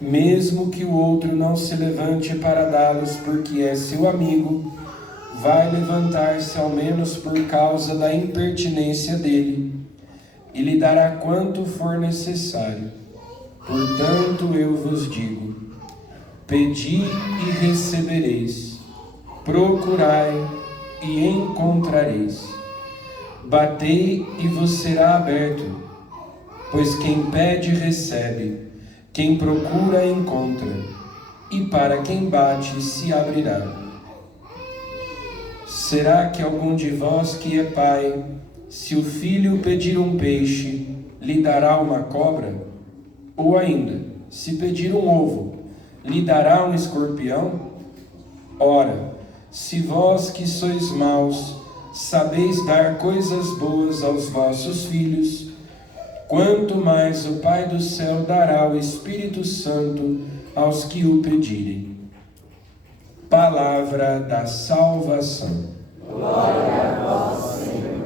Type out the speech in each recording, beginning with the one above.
mesmo que o outro não se levante para dá-los porque é seu amigo, vai levantar-se ao menos por causa da impertinência dele, e lhe dará quanto for necessário. Portanto, eu vos digo: pedi e recebereis, procurai e encontrareis, batei e vos será aberto. Pois quem pede, recebe, quem procura, encontra, e para quem bate, se abrirá. Será que algum de vós que é pai, se o filho pedir um peixe, lhe dará uma cobra? Ou ainda, se pedir um ovo, lhe dará um escorpião? Ora, se vós que sois maus, sabeis dar coisas boas aos vossos filhos, quanto mais o Pai do céu dará o Espírito Santo aos que o pedirem. Palavra da salvação. Glória a vós, Senhor.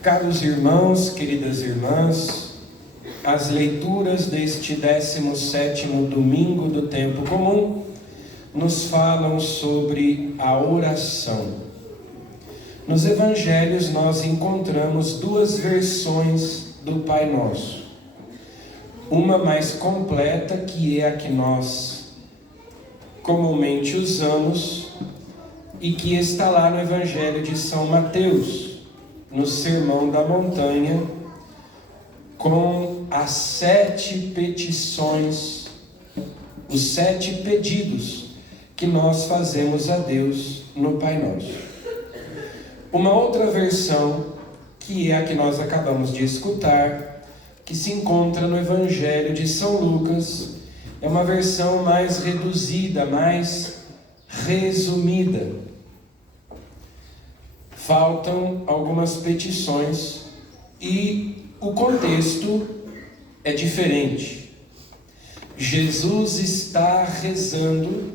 Caros irmãos, queridas irmãs, as leituras deste 17º domingo do tempo comum nos falam sobre a oração. Nos evangelhos nós encontramos duas versões do Pai Nosso. Uma mais completa, que é a que nós comumente usamos e que está lá no Evangelho de São Mateus, no Sermão da Montanha, com as 7 petições, os 7 pedidos que nós fazemos a Deus no Pai Nosso. Uma outra versão, que é a que nós acabamos de escutar, que se encontra no Evangelho de São Lucas, é uma versão mais reduzida, mais resumida. Faltam algumas petições e o contexto é diferente. Jesus está rezando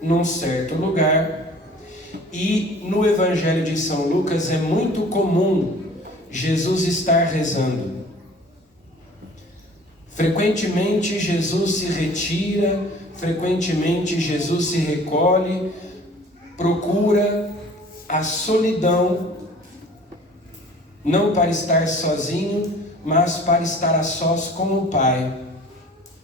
num certo lugar e no Evangelho de São Lucas é muito comum Jesus estar rezando. Frequentemente Jesus se retira, frequentemente Jesus se recolhe, procura a solidão, não para estar sozinho, mas para estar a sós com o Pai.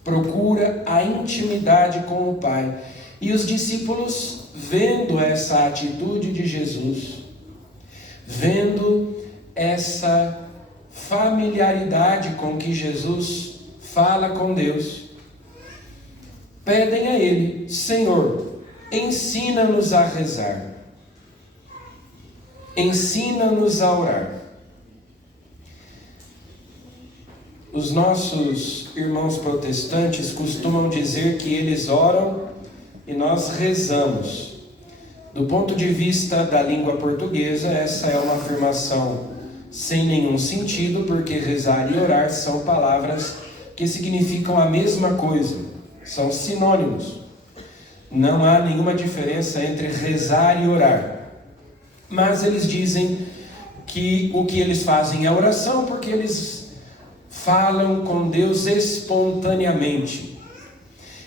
Procura a intimidade com o Pai. E os discípulos, vendo essa atitude de Jesus, vendo essa familiaridade com que Jesus fala com Deus, pedem a Ele: Senhor, ensina-nos a rezar. Ensina-nos a orar. Os nossos irmãos protestantes costumam dizer que eles oram e nós rezamos. Do ponto de vista da língua portuguesa, essa é uma afirmação sem nenhum sentido, porque rezar e orar são palavras que significam a mesma coisa, são sinônimos. Não há nenhuma diferença entre rezar e orar. Mas eles dizem que o que eles fazem é oração porque eles falam com Deus espontaneamente.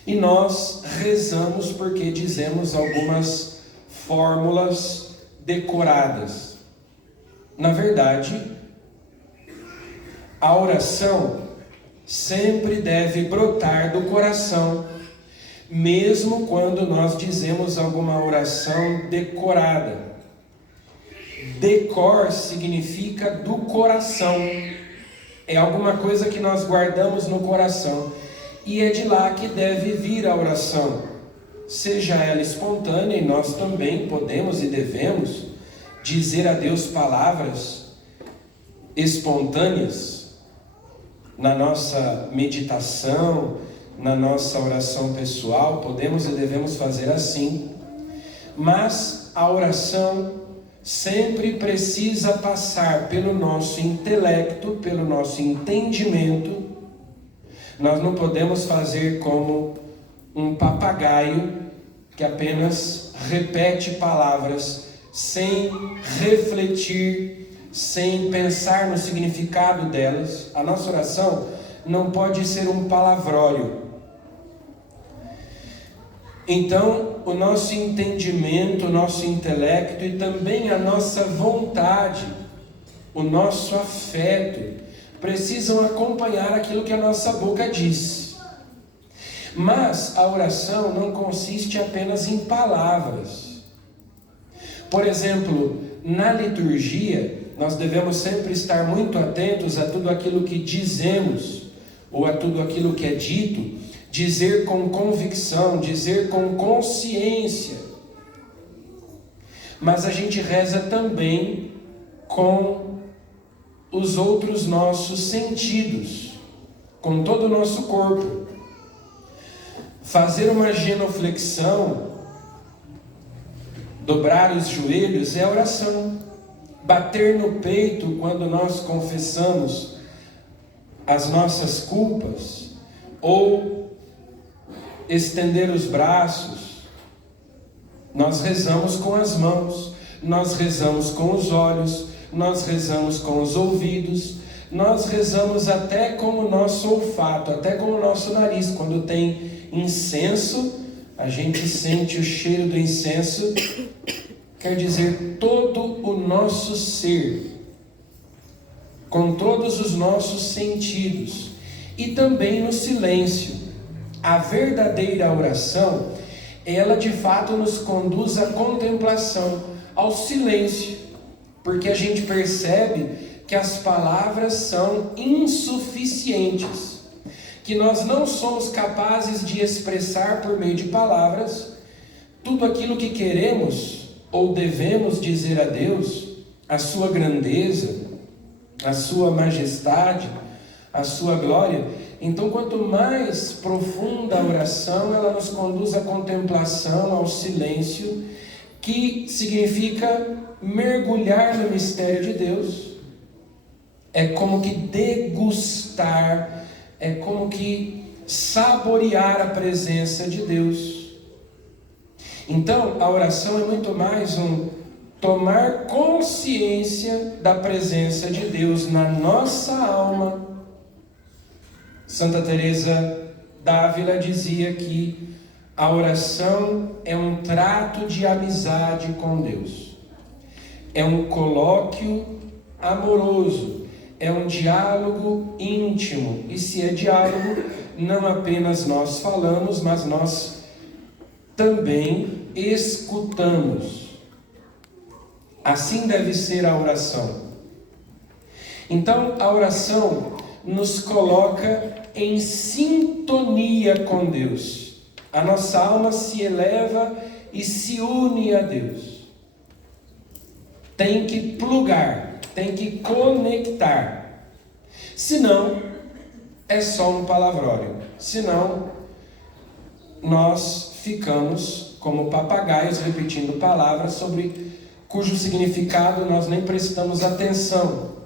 E nós rezamos porque dizemos algumas fórmulas decoradas. Na verdade, a oração sempre deve brotar do coração, mesmo quando nós dizemos alguma oração decorada. Decor significa do coração. É alguma coisa que nós guardamos no coração. E é de lá que deve vir a oração. Seja ela espontânea, e nós também podemos e devemos dizer a Deus palavras espontâneas na nossa meditação, na nossa oração pessoal. Podemos e devemos fazer assim. Mas a oração sempre precisa passar pelo nosso intelecto, pelo nosso entendimento, Nós não podemos fazer como um papagaio que apenas repete palavras sem refletir, sem pensar no significado delas. A nossa oração não pode ser um palavrório. Então, o nosso entendimento, o nosso intelecto e também a nossa vontade, o nosso afeto, precisam acompanhar aquilo que a nossa boca diz. Mas a oração não consiste apenas em palavras. Por exemplo, na liturgia, nós devemos sempre estar muito atentos a tudo aquilo que dizemos, ou a tudo aquilo que é dito, dizer com convicção, dizer com consciência. Mas a gente reza também com os outros nossos sentidos, com todo o nosso corpo. Fazer uma genuflexão, dobrar os joelhos é oração. Bater no peito quando nós confessamos as nossas culpas, ou estender os braços, nós rezamos com as mãos, nós rezamos com os olhos, nós rezamos com os ouvidos, nós rezamos até com o nosso olfato, até com o nosso nariz. Quando tem incenso, a gente sente o cheiro do incenso, quer dizer, todo o nosso ser, com todos os nossos sentidos, e também no silêncio. A verdadeira oração, ela de fato nos conduz à contemplação, ao silêncio, porque a gente percebe que as palavras são insuficientes, que nós não somos capazes de expressar por meio de palavras tudo aquilo que queremos ou devemos dizer a Deus, a sua grandeza, a sua majestade, a sua glória. Então, quanto mais profunda a oração, ela nos conduz à contemplação, ao silêncio, que significa mergulhar no mistério de Deus. É como que degustar, é como que saborear a presença de Deus. Então, a oração é muito mais um tomar consciência da presença de Deus na nossa alma. Santa Teresa d'Ávila dizia que a oração é um trato de amizade com Deus. É um colóquio amoroso, é um diálogo íntimo. E se é diálogo, não apenas nós falamos, mas nós também escutamos. Assim deve ser a oração. Então, a oração nos coloca em sintonia com Deus. A nossa alma se eleva e se une a Deus. Tem que plugar, tem que conectar. Senão, é só um palavrório. Senão, nós ficamos como papagaios repetindo palavras sobre cujo significado nós nem prestamos atenção.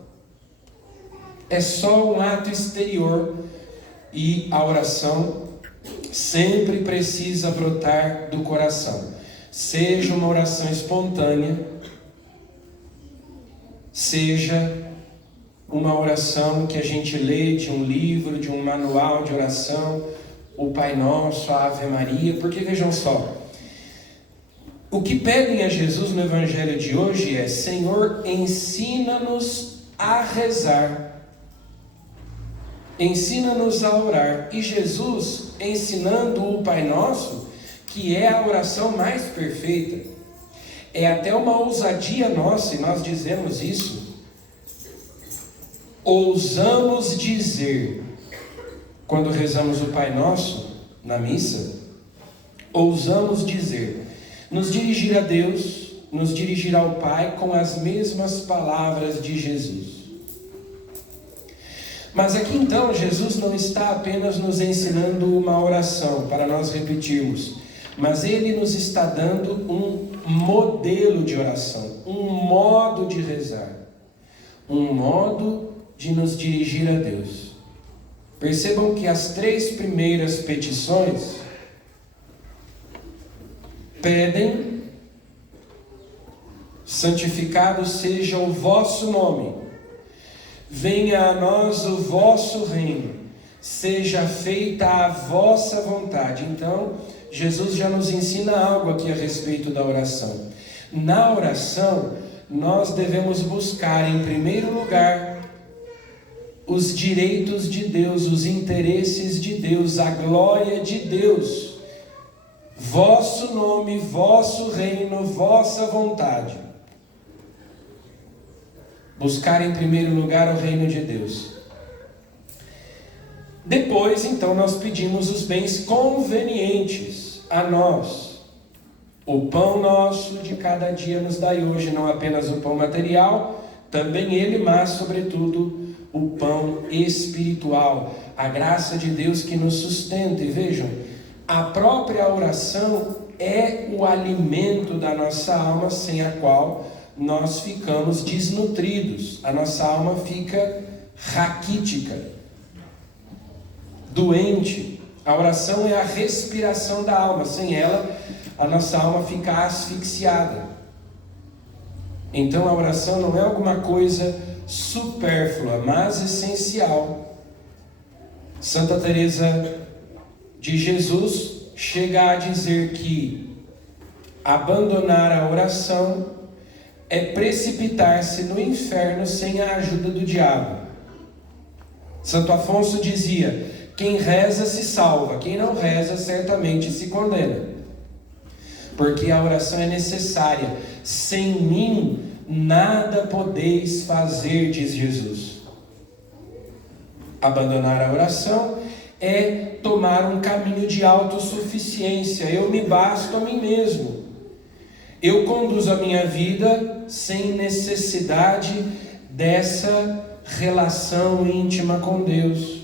É só um ato exterior, e a oração sempre precisa brotar do coração. Seja uma oração espontânea, seja uma oração que a gente lê de um livro, de um manual de oração, o Pai Nosso, a Ave Maria, porque vejam só, o que pedem a Jesus no Evangelho de hoje é: Senhor, ensina-nos a rezar. Ensina-nos a orar. E Jesus, ensinando o Pai Nosso, que é a oração mais perfeita, é até uma ousadia nossa, e nós dizemos isso, ousamos dizer, quando rezamos o Pai Nosso, na missa, ousamos dizer, nos dirigir a Deus, nos dirigir ao Pai com as mesmas palavras de Jesus. Mas aqui então, Jesus não está apenas nos ensinando uma oração para nós repetirmos, mas Ele nos está dando um modelo de oração, um modo de rezar, um modo de nos dirigir a Deus. Percebam que as 3 primeiras petições pedem: santificado seja o vosso nome, venha a nós o vosso reino, seja feita a vossa vontade. Então, Jesus já nos ensina algo aqui a respeito da oração. Na oração, nós devemos buscar, em primeiro lugar, os direitos de Deus, os interesses de Deus, a glória de Deus. Vosso nome, vosso reino, vossa vontade. Buscar em primeiro lugar o reino de Deus. Depois, então, nós pedimos os bens convenientes a nós. O pão nosso de cada dia nos dai hoje, não apenas o pão material, também ele, mas, sobretudo, o pão espiritual, a graça de Deus que nos sustenta. E vejam, a própria oração é o alimento da nossa alma, sem a qual nós ficamos desnutridos. A nossa alma fica raquítica, doente. A oração é a respiração da alma. Sem ela, a nossa alma fica asfixiada. Então a oração não é alguma coisa supérflua, mas essencial. Santa Teresa de Jesus chega a dizer que abandonar a oração é precipitar-se no inferno sem a ajuda do diabo. Santo Afonso dizia: quem reza se salva, quem não reza certamente se condena. Porque a oração é necessária. Sem mim nada podeis fazer, diz Jesus. Abandonar a oração é tomar um caminho de autossuficiência. Eu me basto a mim mesmo. Eu conduzo a minha vida sem necessidade dessa relação íntima com Deus,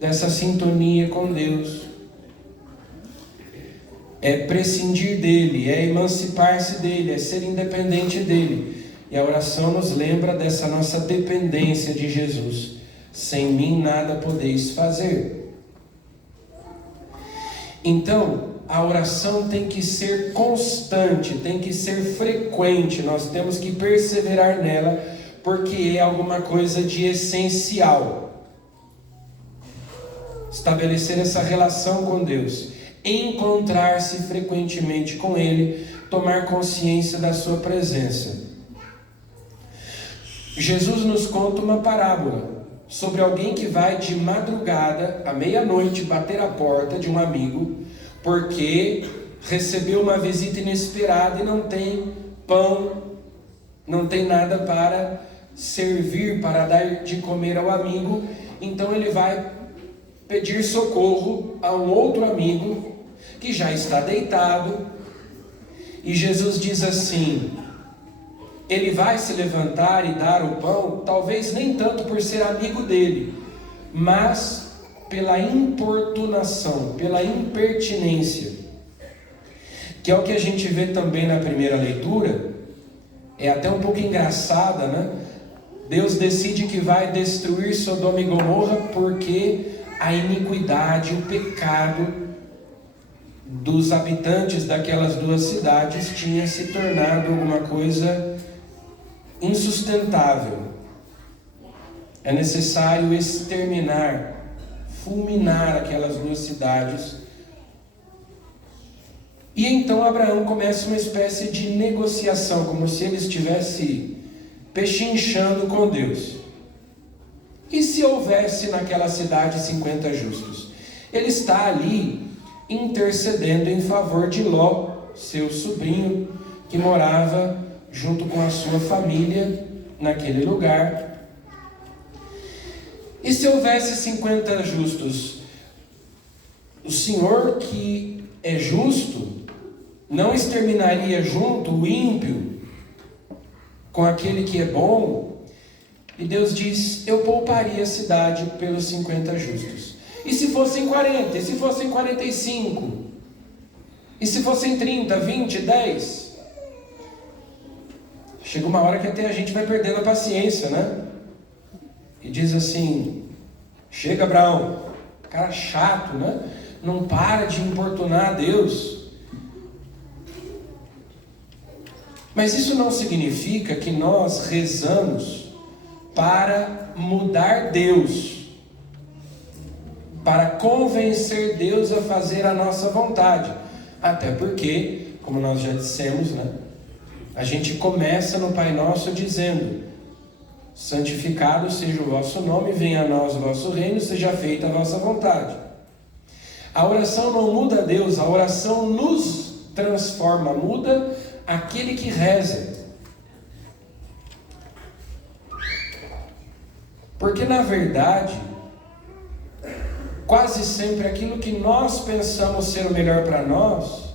dessa sintonia com Deus. É prescindir dele, é emancipar-se dele, é ser independente dele. E a oração nos lembra dessa nossa dependência de Jesus. Sem mim nada podeis fazer. Então, a oração tem que ser constante, tem que ser frequente. Nós temos que perseverar nela, porque é alguma coisa de essencial. Estabelecer essa relação com Deus, encontrar-se frequentemente com Ele, tomar consciência da sua presença. Jesus nos conta uma parábola sobre alguém que vai de madrugada, à meia-noite, bater a porta de um amigo, porque recebeu uma visita inesperada e não tem pão, não tem nada para servir, para dar de comer ao amigo. Então ele vai pedir socorro a um outro amigo que já está deitado, e Jesus diz assim: ele vai se levantar e dar o pão, talvez nem tanto por ser amigo dele, mas pela importunação, pela impertinência, que é o que a gente vê também na primeira leitura. É até um pouco engraçada, né? Deus decide que vai destruir Sodoma e Gomorra porque a iniquidade, o pecado dos habitantes daquelas duas cidades tinha se tornado alguma coisa insustentável. É necessário exterminar, fulminar aquelas duas cidades. E então Abraão começa uma espécie de negociação, como se ele estivesse pechinchando com Deus. E se houvesse naquela cidade 50 justos? Ele está ali intercedendo em favor de Ló, seu sobrinho, que morava junto com a sua família naquele lugar. E se houvesse 50 justos? O Senhor, que é justo, não exterminaria junto o ímpio com aquele que é bom? E Deus diz: eu pouparia a cidade pelos 50 justos. E se fossem 40? E se fossem 45? E se fossem 30, 20, 10? Chega uma hora que até a gente vai perdendo a paciência, né? E diz assim: Chega, Abraão, cara chato, né? Não para de importunar a Deus. Mas isso não significa que nós rezamos para mudar Deus, para convencer Deus a fazer a nossa vontade. Até porque, como nós já dissemos, né? A gente começa no Pai Nosso dizendo: santificado seja o vosso nome, venha a nós o vosso reino, seja feita a vossa vontade. A oração não muda Deus, a oração nos transforma, muda aquele que reza. Porque na verdade, quase sempre aquilo que nós pensamos ser o melhor para nós,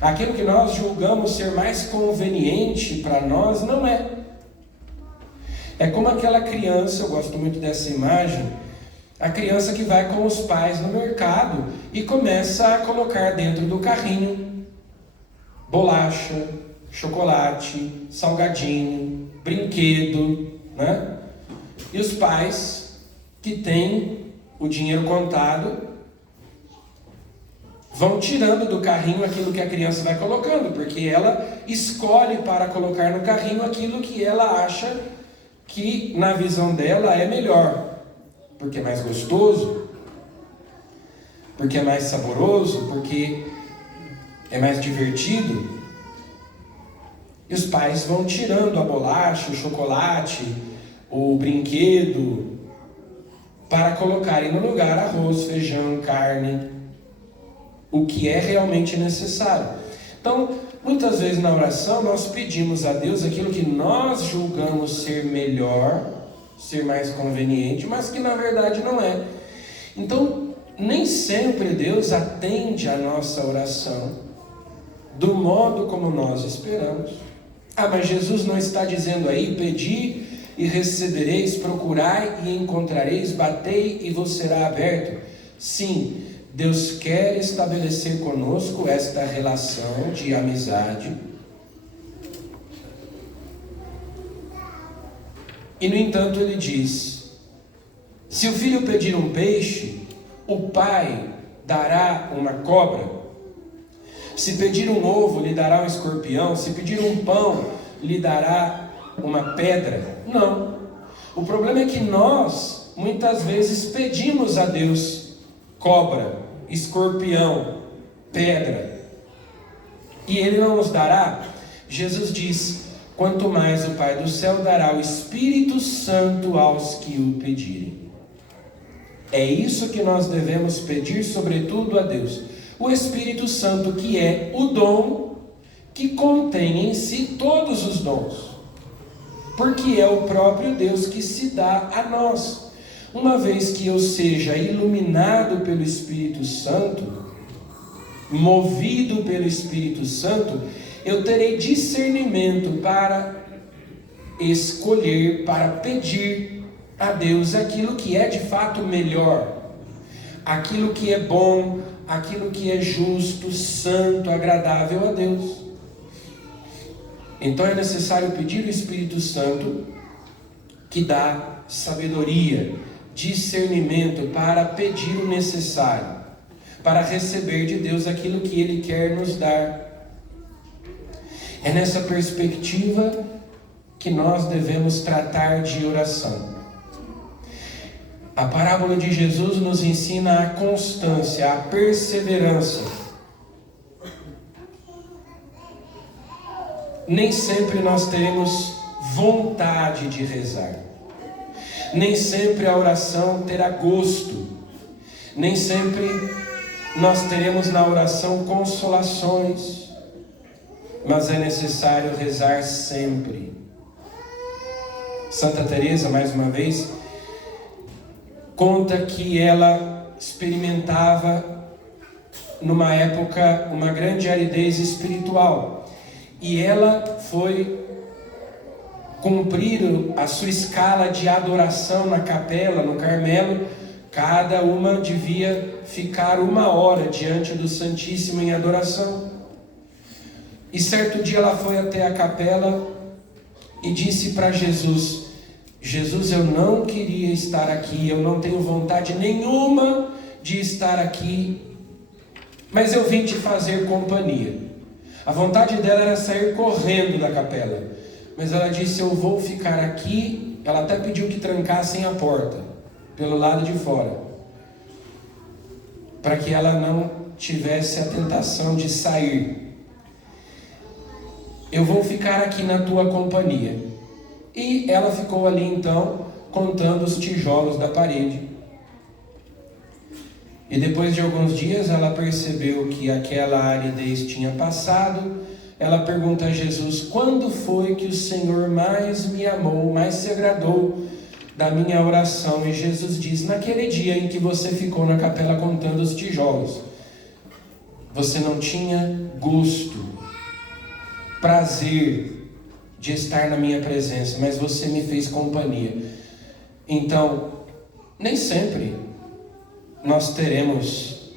aquilo que nós julgamos ser mais conveniente para nós, não é. É como aquela criança, eu gosto muito dessa imagem, a criança que vai com os pais no mercado e começa a colocar dentro do carrinho bolacha, chocolate, salgadinho, brinquedo, né? E os pais que têm o dinheiro contado vão tirando do carrinho aquilo que a criança vai colocando, porque ela escolhe para colocar no carrinho aquilo que ela acha que na visão dela é melhor, porque é mais gostoso, porque é mais saboroso, porque é mais divertido. E os pais vão tirando a bolacha, o chocolate, o brinquedo, para colocarem no lugar arroz, feijão, carne, o que é realmente necessário. Então, muitas vezes na oração nós pedimos a Deus aquilo que nós julgamos ser melhor, ser mais conveniente, mas que na verdade não é. Então, nem sempre Deus atende a nossa oração do modo como nós esperamos. Ah, mas Jesus não está dizendo aí: pedi e recebereis, procurai e encontrareis, batei e vos será aberto. Sim, Deus quer estabelecer conosco esta relação de amizade. E no entanto ele diz: se o filho pedir um peixe, o pai dará uma cobra? Se pedir um ovo, lhe dará um escorpião? Se pedir um pão, lhe dará uma pedra? Não. O problema é que nós, muitas vezes, pedimos a Deus cobra, escorpião, pedra, e Ele não nos dará. Jesus diz: quanto mais o Pai do céu dará o Espírito Santo aos que o pedirem. É isso que nós devemos pedir, sobretudo a Deus. O Espírito Santo, que é o dom que contém em si todos os dons, porque é o próprio Deus que se dá a nós. Uma vez que eu seja iluminado pelo Espírito Santo, movido pelo Espírito Santo, eu terei discernimento para escolher, para pedir a Deus aquilo que é de fato melhor, aquilo que é bom, aquilo que é justo, santo, agradável a Deus. Então é necessário pedir o Espírito Santo, que dá sabedoria, discernimento para pedir o necessário, para receber de Deus aquilo que Ele quer nos dar. É nessa perspectiva que nós devemos tratar de oração. A parábola de Jesus nos ensina a constância, a perseverança. Nem sempre nós teremos vontade de rezar. Nem sempre a oração terá gosto. Nem sempre nós teremos na oração consolações. Mas é necessário rezar sempre. Santa Teresa, mais uma vez, conta que ela experimentava numa época uma grande aridez espiritual, e ela foi cumprir a sua escala de adoração na capela, no Carmelo. Cada uma devia ficar 1 hora diante do Santíssimo em adoração. E certo dia ela foi até a capela e disse para Jesus: Jesus, eu não queria estar aqui, eu não tenho vontade nenhuma de estar aqui, mas eu vim te fazer companhia. A vontade dela era sair correndo da capela, mas ela disse, eu vou ficar aqui. Ela até pediu que trancassem a porta, pelo lado de fora, para que ela não tivesse a tentação de sair. Eu vou ficar aqui na tua companhia. E ela ficou ali então, contando os tijolos da parede. E depois de alguns dias ela percebeu que aquela aridez tinha passado. Ela pergunta a Jesus, quando foi que o Senhor mais me amou, mais se agradou da minha oração? E Jesus diz, naquele dia em que você ficou na capela contando os tijolos. Você não tinha gosto, prazer de estar na minha presença, mas você me fez companhia. Então, nem sempre nós teremos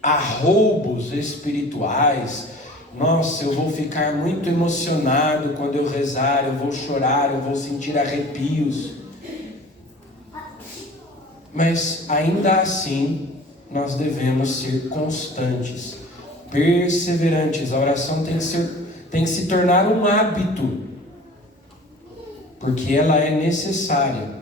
arroubos espirituais. Nossa, eu vou ficar muito emocionado quando eu rezar, eu vou chorar, eu vou sentir arrepios. Mas ainda assim, nós devemos ser constantes, perseverantes. A oração tem que se tornar um hábito, porque ela é necessária.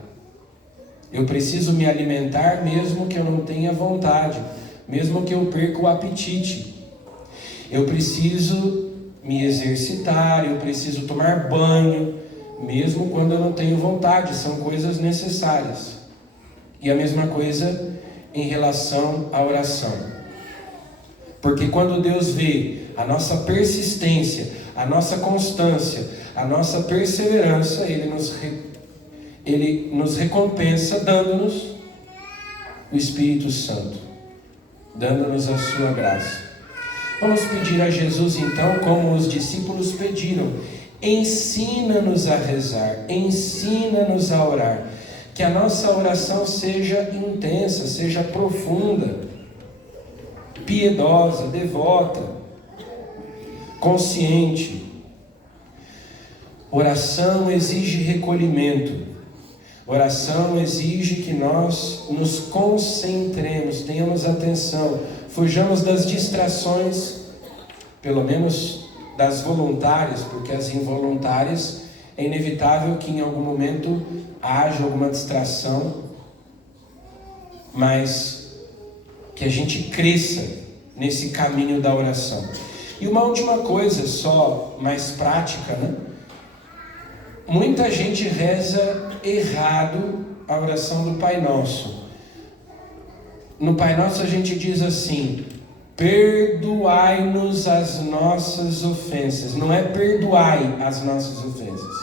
Eu preciso me alimentar mesmo que eu não tenha vontade, mesmo que eu perca o apetite. Eu preciso me exercitar, eu preciso tomar banho, mesmo quando eu não tenho vontade. São coisas necessárias. E a mesma coisa em relação à oração. Porque quando Deus vê a nossa persistência, a nossa constância, a nossa perseverança, Ele nos recompensa dando-nos o Espírito Santo, dando-nos a sua graça. Vamos pedir a Jesus então, como os discípulos pediram, ensina-nos a rezar, ensina-nos a orar, que a nossa oração seja intensa, seja profunda, piedosa, devota, consciente. Oração exige recolhimento. Oração exige que nós nos concentremos, tenhamos atenção, fujamos das distrações, pelo menos das voluntárias, porque as involuntárias é inevitável que em algum momento haja alguma distração, mas que a gente cresça nesse caminho da oração. E uma última coisa, só mais prática, né? Muita gente reza errado a oração do Pai Nosso. No Pai Nosso a gente diz assim, perdoai-nos as nossas ofensas. Não é perdoai as nossas ofensas,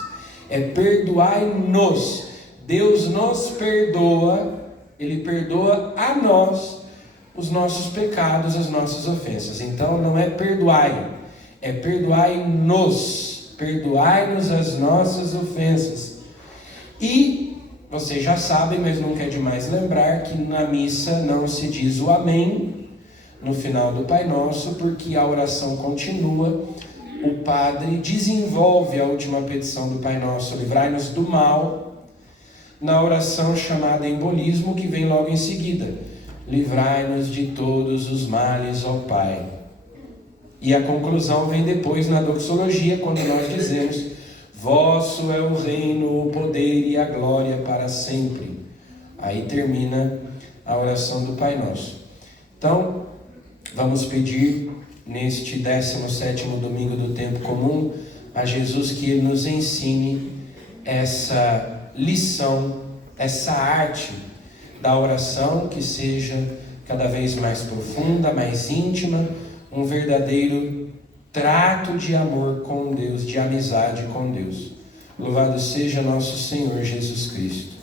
é perdoai-nos. Deus nos perdoa, Ele perdoa a nós os nossos pecados, as nossas ofensas. Então não é perdoai, é perdoai-nos. Perdoai-nos as nossas ofensas. E vocês já sabem, mas nunca é demais lembrar, que na missa não se diz o amém no final do Pai Nosso, porque a oração continua. O padre desenvolve a última petição do Pai Nosso, livrai-nos do mal, na oração chamada embolismo, que vem logo em seguida, livrai-nos de todos os males, ó Pai. E a conclusão vem depois na doxologia, quando nós dizemos, vosso é o reino, o poder e a glória para sempre. Aí termina a oração do Pai Nosso. Então, vamos pedir neste 17º domingo do tempo comum a Jesus que Ele nos ensine essa lição, essa arte da oração, que seja cada vez mais profunda, mais íntima, um verdadeiro trato de amor com Deus, de amizade com Deus. Louvado seja nosso Senhor Jesus Cristo.